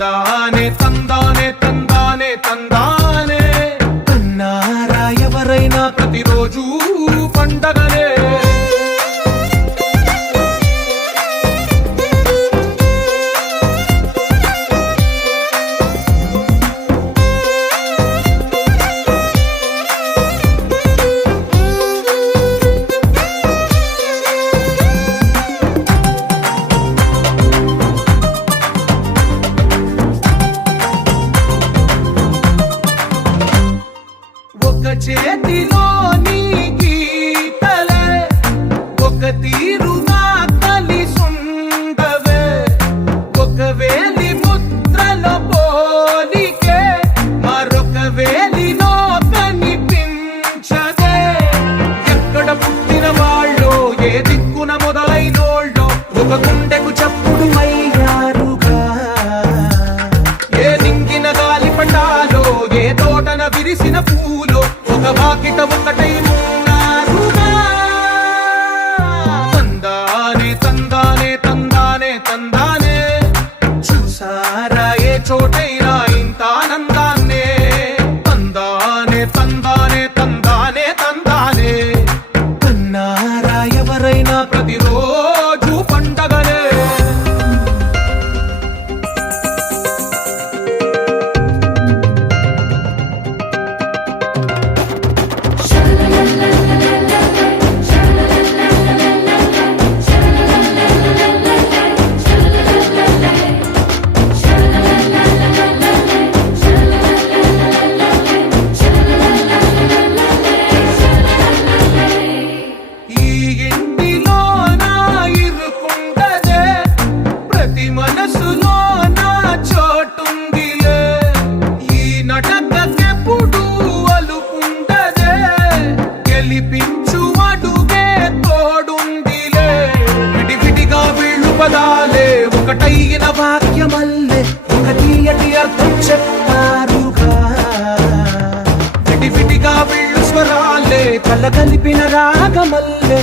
తందానే తందానే తందానే తందానే అన్నారా ఎవరైనా ప్రతిరోజు పండగనే. ఒక చేతిలో నీ గీతలే ఒక తీరుగా కలిసుండవే, ఒక వేలి ముద్రల పోలికే మరొక వేలిలో కనిపించదే. ఎక్కడ పుట్టిన వాళ్ళో ఏ దిక్కున మొదలైనోళ్ళో ఒక గుండెకు చప్పుడు అయ్యారుగా. ఏ దింగిన గాలి పటాలో ఏ తోటన విరిసిన పూలో ఒక వాకిట ఒకటై ఉన్నారుగా. తందానే తందానే తందానే తందానే చూసారా ఏ చోటైనా ఇంత ఆనందాన్నే. తందానే తందానే తందానే తందానే అన్నారా ఎవరైనా ప్రతిరోజు పండగనే. ఈ ఇంటిలో నా ఇరుకుండదే, ప్రతి మనసులో నా చోటుందిలే. ఈ నటకెప్పుడు అలుపుండదే, గెలిపించు అడుగే తోడుందిలే. విడివిడిగా వీళ్ళు పదాలే ఒకటైన వాక్యమల్లే ఒక తీయటి అర్థం చెప్పారుగా. విడివిడిగా వీళ్ళు స్వరాలే కల కలిపిన రాగమల్లే